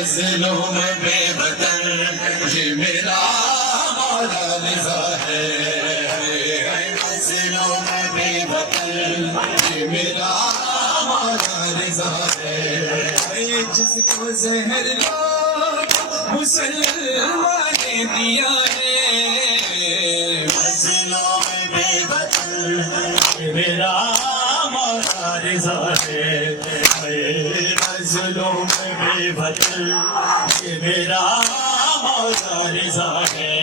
مظلوم بے وطن یہ میرا مولا رضا ہے، مظلوم بے وطن یہ میرا مولا رضا ہے، جس کو زہر مسلمان نے دیا ہے، مظلوم بے وطن یہ میرا مولا رضا ہے، مظلوم بے وطن یہ میرا مولا رضا ہے۔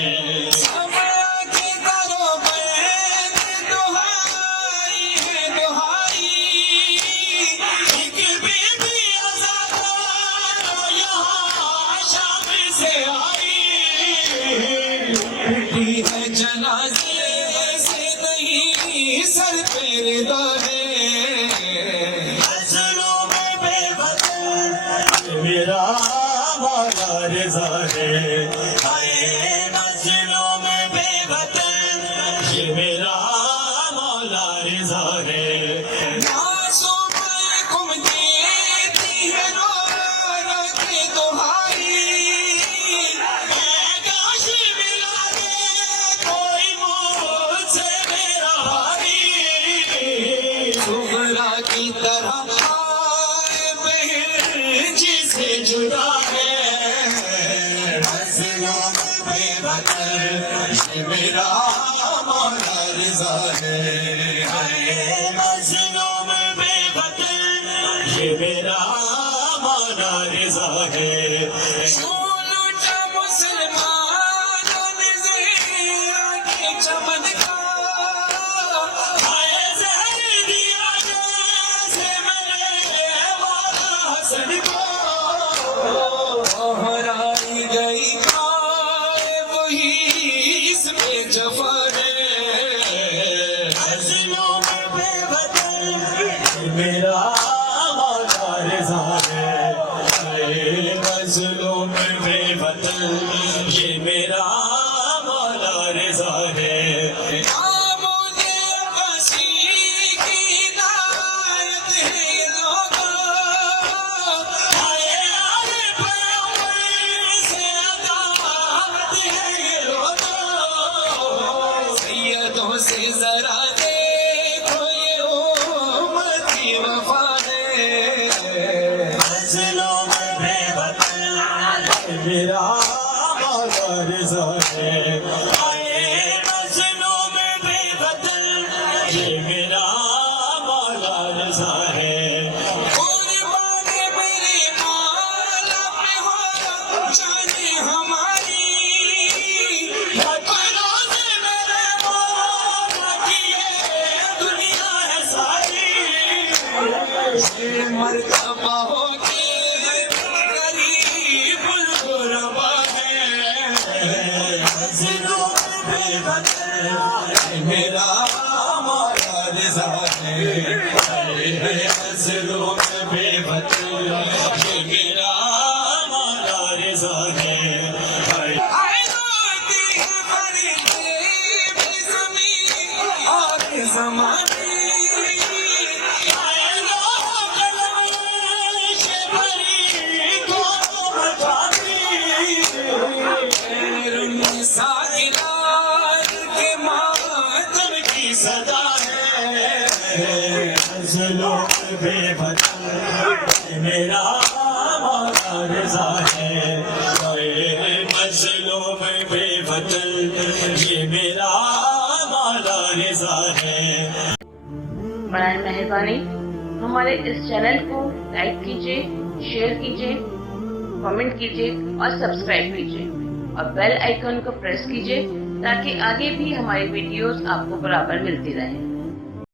جنازے سے نہیں سر پہ رضا ہے، مظلوم بے وطن میرا مولا رضا ہے، مظلوم بے وطن یہ میرا مولا رضا ہے۔ کی طرح بہن جسے جدا ہے، مظلوم بے وطن یہ میرا مولا رضا ہے، مظلوم بے وطن یہ میرا مولا رضا ہے۔ ہرائی گئی وہی اس میں جفا ہے، مظلوم بے وطن میرا مولا رضا ہے، مظلوم بے وطن یہ میرا مولا رضا ہے۔ سے ذرا دیکھو یہ امتی وفا ہے، مظلوم بے وطن میرا مولا رضا ہے، مظلوم بے وطن یہ میرا مولا رضا ہے۔ مرتبہ ہو کے غریب الغربا ہے، مظلوم بے وطن میرا مولا رضا ہے، مظلوم بے وطن یہ میرا مولا رضا ہے۔ مظلوم بے وطن میرا مولا رضا ہے، مظلوم بے وطن یہ میرا مولا رضا ہے۔ برائے مہربانی ہمارے اس چینل کو لائک کیجیے، شیئر کیجیے، کمنٹ کیجیے اور سبسکرائب کیجیے اور بیل آئیکن کو پریس کیجیے تاکہ آگے بھی ہماری ویڈیوز آپ کو برابر ملتی رہیں۔